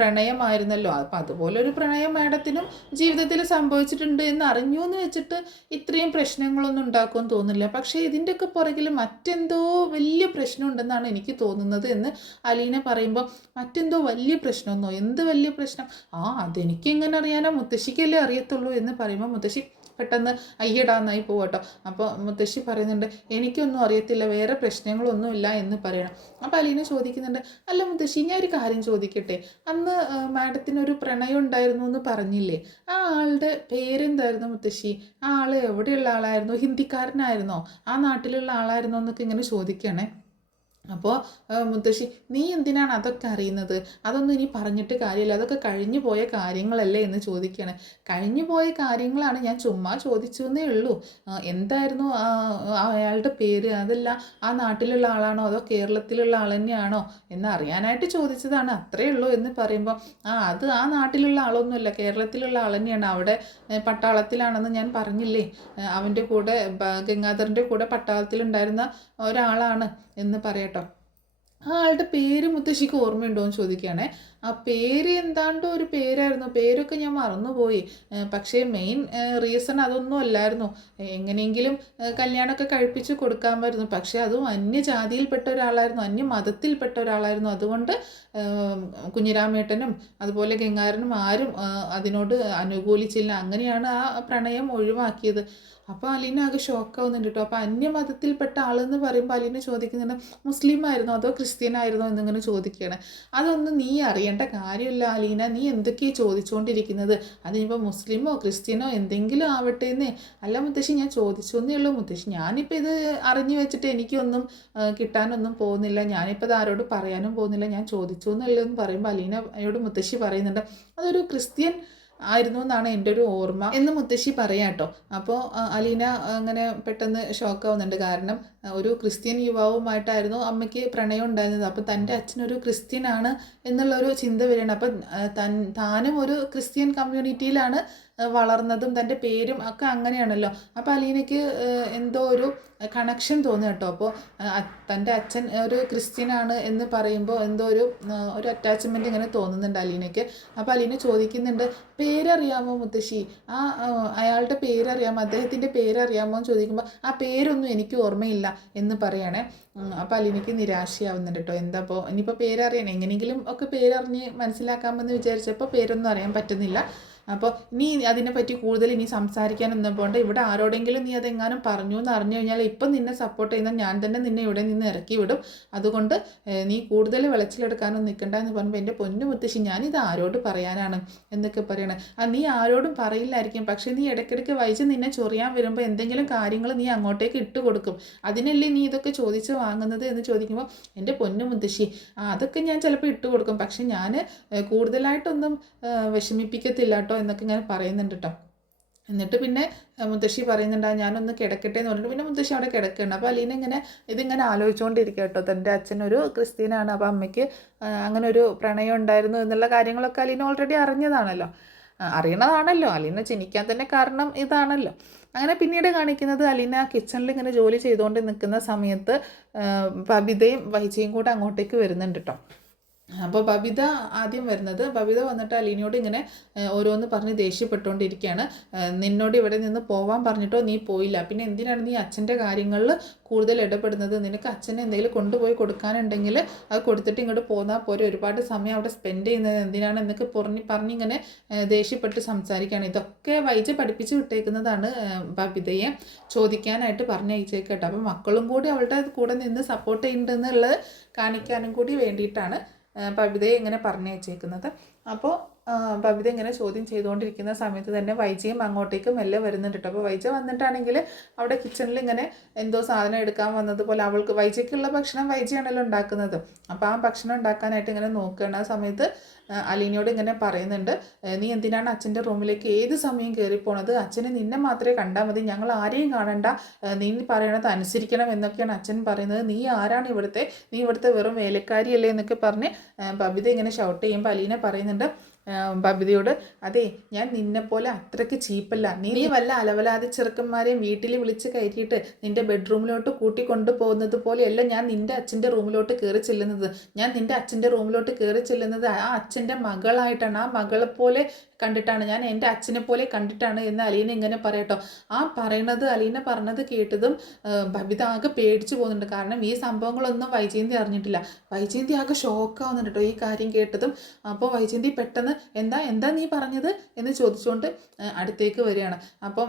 പ്രണയമായിരുന്നല്ലോ. അപ്പം അതുപോലെ ഒരു പ്രണയം മാഡത്തിനും ജീവിതത്തിൽ സംഭവിച്ചിട്ടുണ്ട് എന്ന് അറിഞ്ഞു എന്ന് വെച്ചിട്ട് ഇത്രയും പ്രശ്നങ്ങളൊന്നും ഉണ്ടാക്കുമെന്ന് തോന്നുന്നില്ല. പക്ഷേ ഇതിൻ്റെയൊക്കെ പുറകിൽ മറ്റെന്തോ വലിയ പ്രശ്നം ഉണ്ടെന്നാണ് എനിക്ക് തോന്നുന്നത് എന്ന് അലീന പറയുമ്പോൾ, മറ്റെന്തോ വലിയ പ്രശ്നമൊന്നും, എന്ത് വലിയ പ്രശ്നം? അതെനിക്ക് എങ്ങനെ അറിയാനോ, മുത്തശ്ശിക്കല്ലേ അറിയത്തുള്ളൂ എന്ന് പറയുമ്പോൾ മുത്തശ്ശി പെട്ടെന്ന് അയ്യടാന്നായി പോകട്ടോ. അപ്പോൾ മുത്തശ്ശി പറയുന്നുണ്ട്, എനിക്കൊന്നും അറിയത്തില്ല, വേറെ പ്രശ്നങ്ങളൊന്നുമില്ല എന്ന് പറയണം. അപ്പോൾ അലീന ചോദിക്കുന്നുണ്ട്, അല്ല മുത്തശ്ശി, ഞാൻ ഒരു കാര്യം ചോദിക്കട്ടെ, അന്ന് മാഡത്തിനൊരു പ്രണയം ഉണ്ടായിരുന്നു എന്ന് പറഞ്ഞില്ലേ, ആ ആളുടെ പേരെന്തായിരുന്നു മുത്തശ്ശി? ആ ആൾ എവിടെയുള്ള ആളായിരുന്നു? ഹിന്ദിക്കാരനായിരുന്നോ? ആ നാട്ടിലുള്ള ആളായിരുന്നോ എന്നൊക്കെ ഇങ്ങനെ ചോദിക്കുകയാണേ. അപ്പോൾ മുത്തശ്ശി, നീ എന്തിനാണ് അതൊക്കെ അറിയുന്നത്? അതൊന്നും ഇനി പറഞ്ഞിട്ട് കാര്യമില്ല, അതൊക്കെ കഴിഞ്ഞു പോയ കാര്യങ്ങളല്ലേ എന്ന് ചോദിക്കുകയാണ്. കഴിഞ്ഞു പോയ കാര്യങ്ങളാണ്, ഞാൻ ചുമ്മാ ചോദിച്ചു എന്നേ ഉള്ളൂ. എന്തായിരുന്നു അയാളുടെ പേര്? അതല്ല, ആ നാട്ടിലുള്ള ആളാണോ അതോ കേരളത്തിലുള്ള ആൾ തന്നെയാണോ എന്ന് അറിയാനായിട്ട് ചോദിച്ചതാണ്, അത്രയേ ഉള്ളൂ എന്ന് പറയുമ്പോൾ, അത് ആ നാട്ടിലുള്ള ആളൊന്നുമല്ല, കേരളത്തിലുള്ള ആൾ തന്നെയാണ്. അവിടെ പട്ടാളത്തിലാണെന്ന് ഞാൻ പറഞ്ഞില്ലേ, അവൻ്റെ കൂടെ ഗംഗാധരൻ്റെ കൂടെ പട്ടാളത്തിലുണ്ടായിരുന്ന ഒരാളാണ് എന്ന് പറയട്ടോ. ആ ആളുടെ പേര് മുത്തശ്ശിക്ക് ഓർമ്മയുണ്ടോ എന്ന് ചോദിക്കുകയാണേ. ആ പേര് എന്താണ്ടോ ഒരു പേരായിരുന്നു, പേരൊക്കെ ഞാൻ മറന്നുപോയി. പക്ഷേ മെയിൻ റീസൺ അതൊന്നും അല്ലായിരുന്നു. എങ്ങനെയെങ്കിലും കല്യാണമൊക്കെ കഴിപ്പിച്ച് കൊടുക്കാമായിരുന്നു. പക്ഷേ അതും അന്യജാതിയിൽപ്പെട്ട ഒരാളായിരുന്നു, അന്യമതത്തിൽപ്പെട്ട ഒരാളായിരുന്നു. അതുകൊണ്ട് കുഞ്ഞിരാമേട്ടനും അതുപോലെ ഗംഗാരനും ആരും അതിനോട് അനുകൂലിച്ചില്ല. അങ്ങനെയാണ് ആ പ്രണയം ഒഴിവാക്കിയത്. അപ്പോൾ അലീന ആകെ ഷോക്കാവുന്നുണ്ട് കേട്ടോ. അപ്പോൾ അന്യമതത്തിൽപ്പെട്ട ആളെന്ന് പറയുമ്പോൾ അലീന ചോദിക്കുന്നുണ്ട്, മുസ്ലിം ആയിരുന്നോ അതോ ക്രിസ്ത്യൻ ആയിരുന്നോ എന്നിങ്ങനെ ചോദിക്കുകയാണ്. അതൊന്നും നീ അറിയേണ്ട കാര്യമില്ല അലീന, നീ എന്തൊക്കെയാണ് ചോദിച്ചുകൊണ്ടിരിക്കുന്നത്? അതിനിപ്പോൾ മുസ്ലിമോ ക്രിസ്ത്യനോ എന്തെങ്കിലും ആവട്ടെ എന്നേ. അല്ല മുത്തശ്ശി, ഞാൻ ചോദിച്ചു എന്നേ ഉള്ളൂ മുത്തശ്ശി, ഞാനിപ്പോൾ ഇത് അറിഞ്ഞു വെച്ചിട്ട് എനിക്കൊന്നും കിട്ടാനൊന്നും പോകുന്നില്ല, ഞാനിപ്പോൾ ഇത് ആരോട് പറയാനും പോകുന്നില്ല, ഞാൻ ചോദിച്ചു എന്നല്ലോ എന്ന് പറയുമ്പോൾ അലീനയോട് മുത്തശ്ശി പറയുന്നുണ്ട്, അതൊരു ക്രിസ്ത്യൻ ആയിരുന്നു എന്നാണ് എൻ്റെ ഒരു ഓർമ്മ എന്ന് മുത്തശ്ശി പറയാം കേട്ടോ. അപ്പോൾ അലീന അങ്ങനെ പെട്ടെന്ന് ഷോക്കാവുന്നുണ്ട്. കാരണം ഒരു ക്രിസ്ത്യൻ യുവാവുമായിട്ടായിരുന്നു അമ്മയ്ക്ക് പ്രണയം ഉണ്ടായിരുന്നത്. അപ്പോൾ തൻ്റെ അച്ഛനൊരു ക്രിസ്ത്യനാണ് എന്നുള്ളൊരു ചിന്ത വരികയാണ്. അപ്പം താനും ഒരു ക്രിസ്ത്യൻ കമ്മ്യൂണിറ്റിയിലാണ് വളർന്നതും, തൻ്റെ പേരും ഒക്കെ അങ്ങനെയാണല്ലോ. അപ്പോൾ അലീനയ്ക്ക് എന്തോ ഒരു കണക്ഷൻ തോന്നുക കേട്ടോ. അപ്പോൾ തൻ്റെ അച്ഛൻ ഒരു ക്രിസ്ത്യനാണ് എന്ന് പറയുമ്പോൾ എന്തോ ഒരു അറ്റാച്ച്മെൻറ്റ് ഇങ്ങനെ തോന്നുന്നുണ്ട് അലീനയ്ക്ക്. അപ്പോൾ അലീന ചോദിക്കുന്നുണ്ട്, പേരറിയാമോ മുത്തശ്ശി? അയാളുടെ പേരറിയാമോ, അദ്ദേഹത്തിൻ്റെ പേരറിയാമോ എന്ന് ചോദിക്കുമ്പോൾ, ആ പേരൊന്നും എനിക്ക് ഓർമ്മയില്ല എന്ന് പറയണേ. അപ്പോൾ അലീനയ്ക്ക് നിരാശയാവുന്നുണ്ട് കേട്ടോ. എന്താ അപ്പോൾ ഇനിയിപ്പോൾ പേരറിയണം, എങ്ങനെയെങ്കിലും ഒക്കെ പേരറിഞ്ഞ് മനസ്സിലാക്കാമെന്ന് വിചാരിച്ചപ്പോൾ പേരൊന്നും അറിയാൻ പറ്റുന്നില്ല. അപ്പോൾ നീ അതിനെപ്പറ്റി കൂടുതൽ ഇനി സംസാരിക്കാനൊന്നും പോകണ്ട. ഇവിടെ ആരോടെങ്കിലും നീ അതെങ്ങാനും പറഞ്ഞു എന്ന് അറിഞ്ഞു കഴിഞ്ഞാൽ ഇപ്പം നിന്നെ സപ്പോർട്ട് ചെയ്യുന്ന ഞാൻ തന്നെ നിന്നെ ഇവിടെ നിന്ന് ഇറക്കി വിടും. അതുകൊണ്ട് നീ കൂടുതൽ വിളച്ചിലെടുക്കാനൊന്നും നിൽക്കണ്ട എന്ന് പറയുമ്പോൾ എൻ്റെ പൊന്നു മുത്തശ്ശി ഞാനിത് ആരോട് പറയാനാണ് എന്നൊക്കെ പറയണേ. നീ ആരോടും പറയില്ലായിരിക്കും, പക്ഷേ നീ ഇടയ്ക്കിടയ്ക്ക് വൈജി നിന്നെ ചൊറിയാൻ വരുമ്പോൾ എന്തെങ്കിലും കാര്യങ്ങൾ നീ അങ്ങോട്ടേക്ക് ഇട്ട് കൊടുക്കും. അതിനല്ലേ നീ ഇതൊക്കെ ചോദിച്ച് വാങ്ങുന്നത് എന്ന് ചോദിക്കുമ്പോൾ എൻ്റെ പൊന്നു മുത്തശ്ശി അതൊക്കെ ഞാൻ ചിലപ്പോൾ ഇട്ട് കൊടുക്കും, പക്ഷെ ഞാൻ കൂടുതലായിട്ടൊന്നും വിഷമിപ്പിക്കത്തില്ല കേട്ടോ എന്നൊക്കെ ഞാൻ പറയുന്നുണ്ട് കേട്ടോ. എന്നിട്ട് പിന്നെ മുത്തശ്ശി പറയുന്നുണ്ട് ഞാനൊന്ന് കിടക്കട്ടെ എന്ന് പറഞ്ഞിട്ട് പിന്നെ മുത്തശ്ശി അവിടെ കിടക്കുകയാണ്. അപ്പോൾ അലീന ഇതിങ്ങനെ ആലോചിച്ചുകൊണ്ടിരിക്കുക കേട്ടോ. തൻ്റെ അച്ഛനൊരു ക്രിസ്ത്യനാണ്, അപ്പോൾ അമ്മയ്ക്ക് അങ്ങനെ ഒരു പ്രണയം ഉണ്ടായിരുന്നു എന്നുള്ള കാര്യങ്ങളൊക്കെ അലീന ഓൾറെഡി അറിഞ്ഞതാണല്ലോ, അറിയണതാണല്ലോ. അലീന ചിനിക്കാൻ തന്നെ കാരണം ഇതാണല്ലോ. അങ്ങനെ പിന്നീട് കാണിക്കുന്നത് അലീന കിച്ചണിൽ ഇങ്ങനെ ജോലി ചെയ്തുകൊണ്ട് നിൽക്കുന്ന സമയത്ത് ബബിതയും വൈജയും കൂടെ അങ്ങോട്ടേക്ക് വരുന്നുണ്ട് കേട്ടോ. അപ്പോൾ ബബിത ആദ്യം വരുന്നത്, ബബിത വന്നിട്ട് അലീനയോട് ഇങ്ങനെ ഓരോന്ന് പറഞ്ഞ് ദേഷ്യപ്പെട്ടുകൊണ്ടിരിക്കുകയാണ്. നിന്നോട് ഇവിടെ നിന്ന് പോവാൻ പറഞ്ഞിട്ടോ നീ പോയില്ല, പിന്നെ എന്തിനാണ് നീ അച്ഛൻ്റെ കാര്യങ്ങളിൽ കൂടുതൽ ഇടപെടുന്നത്? നിനക്ക് അച്ഛനെ എന്തെങ്കിലും കൊണ്ടുപോയി കൊടുക്കാനുണ്ടെങ്കിൽ അത് കൊടുത്തിട്ട് ഇങ്ങോട്ട് പോന്നാൽ പോരെ, ഒരുപാട് സമയം അവിടെ സ്പെൻഡ് ചെയ്യുന്നത് എന്തിനാണ് എന്നൊക്കെ പറഞ്ഞിങ്ങനെ ദേഷ്യപ്പെട്ട് സംസാരിക്കുകയാണ്. ഇതൊക്കെ വൈജ പഠിപ്പിച്ച് വിട്ടേക്കുന്നതാണ് ബബിതയെ ചോദിക്കാനായിട്ട് പറഞ്ഞയച്ചേക്കട്ടെ. അപ്പം മക്കളും കൂടി അവളുടെ കൂടെ നിന്ന് സപ്പോർട്ട് ചെയ്യുന്നുണ്ടെന്നുള്ളത് കാണിക്കാനും കൂടി വേണ്ടിയിട്ടാണ് ബബിതയെ ഇങ്ങനെ പറഞ്ഞയച്ചേക്കുന്നത്. അപ്പോൾ ബബിത ഇങ്ങനെ ചോദ്യം ചെയ്തുകൊണ്ടിരിക്കുന്ന സമയത്ത് തന്നെ വൈജയും അങ്ങോട്ടേക്ക് മെല്ലെ വരുന്നുണ്ട് കേട്ടോ. അപ്പോൾ വൈജ വന്നിട്ടാണെങ്കിൽ അവിടെ കിച്ചണിൽ ഇങ്ങനെ എന്തോ സാധനം എടുക്കാൻ വന്നതുപോലെ, അവൾക്ക് വൈജയ്ക്കുള്ള ഭക്ഷണം വൈജയാണല്ലോ ഉണ്ടാക്കുന്നത്, അപ്പോൾ ആ ഭക്ഷണം ഉണ്ടാക്കാനായിട്ട് ഇങ്ങനെ നോക്കുകയാണ്. ആ സമയത്ത് അലീനയോട് ഇങ്ങനെ പറയുന്നുണ്ട്, നീ എന്തിനാണ് അച്ഛൻ്റെ റൂമിലേക്ക് ഏത് സമയം കയറിപ്പോണത്? അച്ഛന് നിന്നെ മാത്രമേ കണ്ടാൽ മതി, ഞങ്ങൾ ആരെയും കാണണ്ട, നീ പറയണത് അനുസരിക്കണം എന്നൊക്കെയാണ് അച്ഛൻ പറയുന്നത്. നീ ആരാണ് നീ ഇവിടുത്തെ വെറും വേലക്കാരിയല്ലേ എന്നൊക്കെ പറഞ്ഞ് ബബിത ഇങ്ങനെ ഷൗട്ട് ചെയ്യുമ്പോൾ അലീന പറയുന്നുണ്ട് ബബിതയോട്, അതെ ഞാൻ നിന്നെപ്പോലെ അത്രയ്ക്ക് ചീപ്പല്ല, നീ വല്ല അലവലാതി ചെറുക്കന്മാരെയും വീട്ടിൽ വിളിച്ച് കയറ്റിയിട്ട് നിന്റെ ബെഡ്റൂമിലോട്ട് കൂട്ടിക്കൊണ്ടു പോകുന്നത് പോലെയല്ല ഞാൻ നിന്റെ അച്ഛൻ്റെ റൂമിലോട്ട് കയറി ചെല്ലുന്നത്. ഞാൻ നിന്റെ അച്ഛൻ്റെ റൂമിലോട്ട് കയറി ചെല്ലുന്നത് ആ അച്ഛൻ്റെ മകളായിട്ടാണ്, ആ മകളെപ്പോലെ കണ്ടിട്ടാണ്, ഞാൻ എൻ്റെ അച്ഛനെ പോലെ കണ്ടിട്ടാണ് എന്ന് അലീന ഇങ്ങനെ പറയട്ടോ. ആ പറയണത് അലീന പറഞ്ഞത് കേട്ടതും ബബിത ആകെ പേടിച്ചു പോകുന്നുണ്ട്. കാരണം ഈ സംഭവങ്ങളൊന്നും വൈജയന്തി അറിഞ്ഞിട്ടില്ല. വൈജയന്തി ആകെ ഷോക്കാവുന്നുണ്ട് കേട്ടോ ഈ കാര്യം കേട്ടതും. അപ്പോൾ വൈജയന്തി പെട്ടെന്ന് എന്താ നീ പറഞ്ഞത് എന്ന് ചോദിച്ചുകൊണ്ട് അടുത്തേക്ക് വരികയാണ്. അപ്പം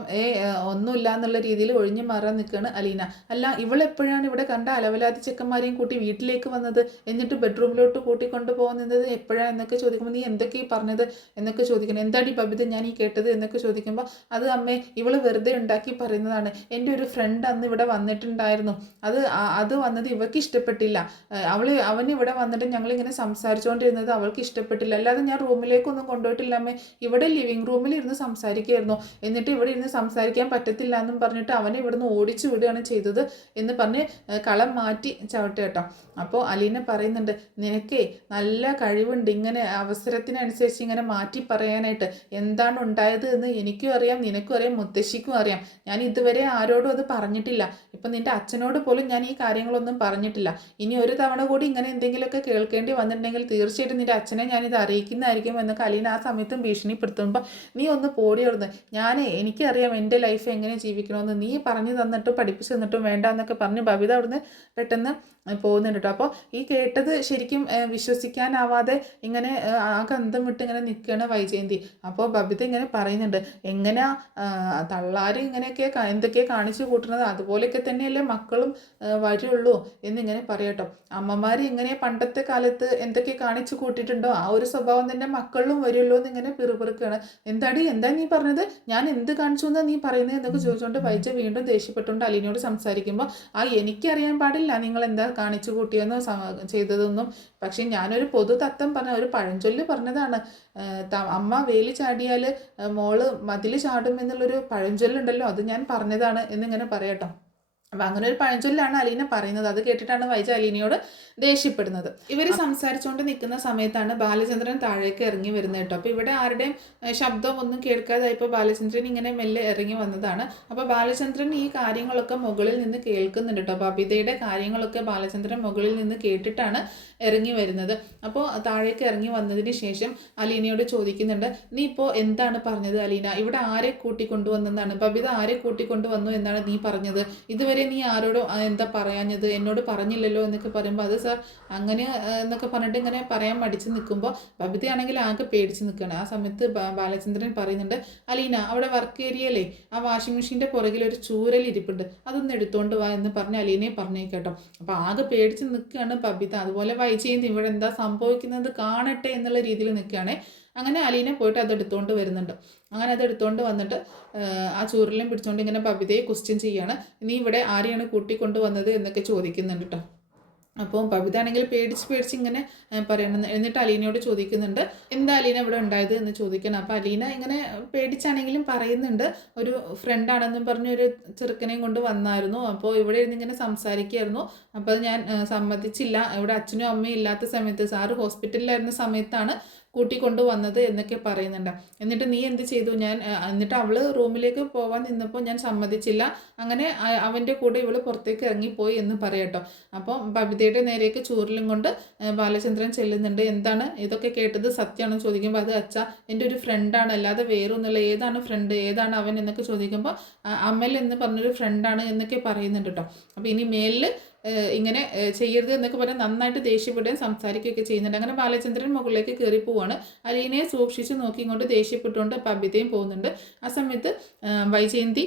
ഒന്നുമില്ല എന്നുള്ള രീതിയിൽ ഒഴിഞ്ഞു മാറാൻ നിൽക്കുകയാണ് അലീന. അല്ല ഇവളെപ്പോഴാണ് ഇവിടെ കണ്ട അലവലാതി ചെക്കന്മാരെയും കൂട്ടി വീട്ടിലേക്ക് വന്നത്, എന്നിട്ട് ബെഡ്റൂമിലോട്ട് കൂട്ടിക്കൊണ്ട് പോകുന്നത് എപ്പോഴാണ് എന്നൊക്കെ ചോദിക്കുമ്പോൾ നീ എന്തൊക്കെയാണ് പറഞ്ഞത് എന്നൊക്കെ ചോദിക്കണം. എന്താടി ബബിത ഞാൻ ഈ കേട്ടത് എന്നൊക്കെ ചോദിക്കുമ്പോൾ അത് അമ്മേ ഇവള് വെറുതെ ഉണ്ടാക്കി പറയുന്നതാണ്, എൻ്റെ ഒരു ഫ്രണ്ട് അന്ന് ഇവിടെ വന്നിട്ടുണ്ടായിരുന്നു, അത് വന്നത് ഇവൾക്ക് ഇഷ്ടപ്പെട്ടില്ല, അവന് ഇവിടെ വന്നിട്ട് ഞങ്ങളിങ്ങനെ സംസാരിച്ചുകൊണ്ടിരുന്നത് അവൾക്ക് ഇഷ്ടപ്പെട്ടില്ല, അല്ലാതെ ഞാൻ റൂമിലേക്കൊന്നും കൊണ്ടുപോയിട്ടില്ല അമ്മേ, ഇവിടെ ലിവിങ് റൂമിൽ ഇരുന്ന് സംസാരിക്കുമായിരുന്നു, എന്നിട്ട് ഇവിടെ ഇരുന്ന് സംസാരിക്കാൻ പറ്റത്തില്ല എന്നും പറഞ്ഞിട്ട് അവനെ ഇവിടുന്ന് ഓടിച്ചു വിടുകയാണ് ചെയ്തത് എന്ന് പറഞ്ഞ് കളം മാറ്റി ചവിട്ട് കേട്ടോ. അപ്പോൾ അലീന പറയുന്നുണ്ട്, നിനക്കേ നല്ല കഴിവുണ്ട് ഇങ്ങനെ അവസരത്തിനനുസരിച്ച് ഇങ്ങനെ മാറ്റി പറയാനായിട്ട്. എന്താണ് ഉണ്ടായത് എന്ന് എനിക്കും അറിയാം, നിനക്കും അറിയാം, മുത്തശ്ശിക്കും അറിയാം. ഞാൻ ഇതുവരെ ആരോടും അത് പറഞ്ഞിട്ടില്ല. ഇപ്പം നിന്റെ അച്ഛനോട് പോലും ഞാൻ ഈ കാര്യങ്ങളൊന്നും പറഞ്ഞിട്ടില്ല. ഇനി ഒരു തവണ കൂടി ഇങ്ങനെ എന്തെങ്കിലുമൊക്കെ കേൾക്കേണ്ടി വന്നിട്ടുണ്ടെങ്കിൽ തീർച്ചയായിട്ടും നിന്റെ അച്ഛനെ ഞാനിത് അറിയിക്കുന്നതായിരിക്കും എന്നൊക്കെ അലീന ആ സമയത്തും ഭീഷണിപ്പെടുത്തുമ്പോൾ നീ ഒന്ന് പോടിയോർന്ന്, എനിക്കറിയാം എൻ്റെ ലൈഫ് എങ്ങനെ ജീവിക്കണമെന്ന്, നീ പറഞ്ഞു തന്നിട്ടും പഠിപ്പിച്ചു തന്നിട്ടും വേണ്ട എന്നൊക്കെ പറഞ്ഞ് ബബിത അവിടുന്ന് പെട്ടെന്ന് പോകുന്നുണ്ട് കേട്ടോ. അപ്പോൾ ഈ കേട്ടത് ശരിക്കും വിശ്വസിക്കാനാവാതെ ഇങ്ങനെ ആകെ അന്തം വിട്ട് ഇങ്ങനെ നിൽക്കുകയാണ് വൈജയന്തി. അപ്പോൾ ബബിത ഇങ്ങനെ പറയുന്നുണ്ട്, എങ്ങനെയാ തള്ളാർ ഇങ്ങനെയൊക്കെ എന്തൊക്കെയാണ് കാണിച്ചു കൂട്ടുന്നത്, അതുപോലെയൊക്കെ തന്നെയല്ലേ മക്കളും വരുള്ളൂ എന്നിങ്ങനെ പറയട്ടോ. അമ്മമാർ ഇങ്ങനെ പണ്ടത്തെ കാലത്ത് എന്തൊക്കെ കാണിച്ചു കൂട്ടിയിട്ടുണ്ടോ ആ ഒരു സ്വഭാവം തന്നെ മക്കളിലും വരുള്ളൂ എന്നിങ്ങനെ പിറുപിറുക്കുകയാണ്. എന്താ നീ പറഞ്ഞത്, ഞാൻ എന്ത് കാണിച്ചു എന്നാ നീ പറയുന്നത് എന്നൊക്കെ ചോദിച്ചുകൊണ്ട് വൈജ വീണ്ടും ദേഷ്യപ്പെട്ടുകൊണ്ട് അലീനയോട് സംസാരിക്കുമ്പോൾ എനിക്കറിയാൻ പാടില്ല നിങ്ങൾ എന്താ കാണിച്ചു കൂട്ടിയെന്നോ ചെയ്തതൊന്നും, പക്ഷെ ഞാനൊരു പൊതു തത്വം പറഞ്ഞ ഒരു പഴഞ്ചൊല്ല് പറഞ്ഞതാണ്, അമ്മ വേലി ചാടിയാൽ മോള് മതിൽ ചാടും എന്നുള്ളൊരു പഴഞ്ചൊല്ലുണ്ടല്ലോ അത് ഞാൻ പറഞ്ഞതാണ് എന്നിങ്ങനെ പറയട്ടോ. അപ്പം അങ്ങനെ ഒരു പഴഞ്ചൊല്ലാണ് അലീന പറയുന്നത്. അത് കേട്ടിട്ടാണ് വൈജ അലീനയോട് ദേഷ്യപ്പെടുന്നത്. ഇവർ സംസാരിച്ചുകൊണ്ട് നിൽക്കുന്ന സമയത്താണ് ബാലചന്ദ്രൻ താഴേക്ക് ഇറങ്ങി വരുന്നത് കേട്ടോ. അപ്പോൾ ഇവിടെ ആരുടെയും ശബ്ദം ഒന്നും കേൾക്കാതായപ്പോൾ ബാലചന്ദ്രൻ ഇങ്ങനെ മെല്ലെ ഇറങ്ങി വന്നതാണ്. അപ്പോൾ ബാലചന്ദ്രൻ ഈ കാര്യങ്ങളൊക്കെ മുകളിൽ നിന്ന് കേൾക്കുന്നുണ്ട് കേട്ടോ. ബബിതയുടെ കാര്യങ്ങളൊക്കെ ബാലചന്ദ്രൻ മുകളിൽ നിന്ന് കേട്ടിട്ടാണ് ഇറങ്ങി വരുന്നത്. അപ്പോൾ താഴേക്ക് ഇറങ്ങി വന്നതിന് ശേഷം അലീനയോട് ചോദിക്കുന്നുണ്ട്, നീ ഇപ്പോൾ എന്താണ് പറഞ്ഞത് അലീന, ഇവിടെ ആരെ കൂട്ടിക്കൊണ്ടുവന്നെന്നാണ്, ബബിത ആരെ കൂട്ടിക്കൊണ്ടുവന്നു എന്നാണ് നീ പറഞ്ഞത്, ഇതുവരെ ഇതുവരെ നീ ആരോടും എന്താ പറയാഞ്ഞത്, എന്നോട് പറഞ്ഞില്ലല്ലോ എന്നൊക്കെ പറയുമ്പോൾ അത് സാർ അങ്ങനെ എന്നൊക്കെ പറഞ്ഞിട്ട് ഇങ്ങനെ പറയാൻ മടിച്ച് നിൽക്കുമ്പോൾ ബബിതയാണെങ്കിൽ ആകെ പേടിച്ച് നിൽക്കുകയാണ്. ആ സമയത്ത് ബാലചന്ദ്രൻ പറയുന്നുണ്ട്, അലീന അവിടെ വർക്ക് ഏരിയയിലേ ആ വാഷിംഗ് മെഷീൻ്റെ പുറകിൽ ഒരു ചൂരൽ ഇരിപ്പുണ്ട്, അതൊന്ന് എടുത്തുകൊണ്ട് വാ എന്ന് പറഞ്ഞ് അലീനയെ പറഞ്ഞേക്കട്ടോ. അപ്പോൾ ആകെ പേടിച്ച് നിൽക്കുകയാണ് ബബിത. അതുപോലെ വൈജയന്തി ഇവിടെ എന്താ സംഭവിക്കുന്നത് കാണട്ടെ എന്നുള്ള രീതിയിൽ നിൽക്കുകയാണേ. അങ്ങനെ അലീന പോയിട്ട് അത് എടുത്തുകൊണ്ട് വരുന്നുണ്ട്. അങ്ങനെ അത് എടുത്തുകൊണ്ട് വന്നിട്ട് ആ ചൂരലും പിടിച്ചുകൊണ്ട് ഇങ്ങനെ ബബിതയെ ക്വസ്റ്റ്യൻ ചെയ്യാണ്. നീ ഇവിടെ ആരെയാണ് കൂട്ടിക്കൊണ്ട് വന്നത് എന്നൊക്കെ ചോദിക്കുന്നുണ്ട് കേട്ടോ. അപ്പോൾ ബബിത ആണെങ്കിൽ പേടിച്ച് ഇങ്ങനെ പറയണം. എന്നിട്ട് അലീനയോട് ചോദിക്കുന്നുണ്ട്, എന്താ അലീന ഇവിടെ ഉണ്ടായത് എന്ന് ചോദിക്കണം. അപ്പോൾ അലീന ഇങ്ങനെ പേടിച്ചാണെങ്കിലും പറയുന്നുണ്ട്, ഒരു ഫ്രണ്ടാണെന്നും പറഞ്ഞൊരു ചെറുക്കനെയും കൊണ്ട് വന്നായിരുന്നു. അപ്പോൾ ഇവിടെ ഇരുന്നിങ്ങനെ സംസാരിക്കുമായിരുന്നു. അപ്പോൾ ഞാൻ സമ്മതിച്ചില്ല. ഇവിടെ അച്ഛനും അമ്മയും ഇല്ലാത്ത സമയത്ത്, സാറ് ഹോസ്പിറ്റലിലായിരുന്ന സമയത്താണ് കൂട്ടിക്കൊണ്ട് വന്നത് എന്നൊക്കെ പറയുന്നുണ്ട്. എന്നിട്ട് നീ എന്ത് ചെയ്തു? എന്നിട്ട് അവൾ റൂമിലേക്ക് പോകാൻ നിന്നപ്പോൾ ഞാൻ സമ്മതിച്ചില്ല, അങ്ങനെ അവൻ്റെ കൂടെ ഇവൾ പുറത്തേക്ക് ഇറങ്ങിപ്പോയി എന്ന് പറയട്ടോ. അപ്പോൾ ബബിതയുടെ നേരേക്ക് ചൂരലും കൊണ്ട് ബാലചന്ദ്രൻ ചെല്ലുന്നുണ്ട്. എന്താണ് ഇതൊക്കെ കേട്ടത്, സത്യമാണെന്ന് ചോദിക്കുമ്പോൾ അത് അച്ഛാ എൻ്റെ ഒരു ഫ്രണ്ടാണ്, അല്ലാതെ വേറൊന്നുമില്ല. ഏതാണ് ഫ്രണ്ട്, ഏതാണ് അവൻ എന്നൊക്കെ ചോദിക്കുമ്പോൾ അമൽ എന്ന് പറഞ്ഞൊരു ഫ്രണ്ടാണ് എന്നൊക്കെ പറയുന്നുണ്ട് കേട്ടോ. അപ്പോൾ ഇനി മേലിൽ ഇങ്ങനെ ചെയ്യരുത് എന്നൊക്കെ പറഞ്ഞാൽ നന്നായിട്ട് ദേഷ്യപ്പെടുകയും സംസാരിക്കുകയൊക്കെ ചെയ്യുന്നുണ്ട്. അങ്ങനെ ബാലചന്ദ്രൻ മുകളിലേക്ക് കയറി പോവാണ്. അലീനയെ സൂക്ഷിച്ച് നോക്കി ഇങ്ങോട്ട് ദേഷ്യപ്പെട്ടുകൊണ്ട് ബബിതയും പോകുന്നുണ്ട്. ആ സമയത്ത് വൈജയന്തി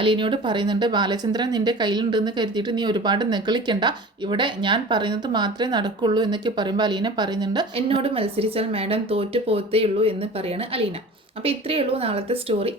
അലീനയോട് പറയുന്നുണ്ട്, ബാലചന്ദ്രൻ നിൻ്റെ കയ്യിലുണ്ടെന്ന് കരുതിയിട്ട് നീ ഒരുപാട് നെകളിക്കണ്ട, ഇവിടെ ഞാൻ പറയുന്നത് മാത്രമേ നടക്കുള്ളൂ എന്നൊക്കെ പറയുമ്പോൾ അലീന പറയുന്നുണ്ട്, എന്നോട് മത്സരിച്ചാൽ മാഡം തോറ്റു പോകത്തേ ഉള്ളൂ എന്ന് പറയാണ് അലീന. അപ്പോൾ ഇത്രയേ ഉള്ളൂ നാളത്തെ സ്റ്റോറി.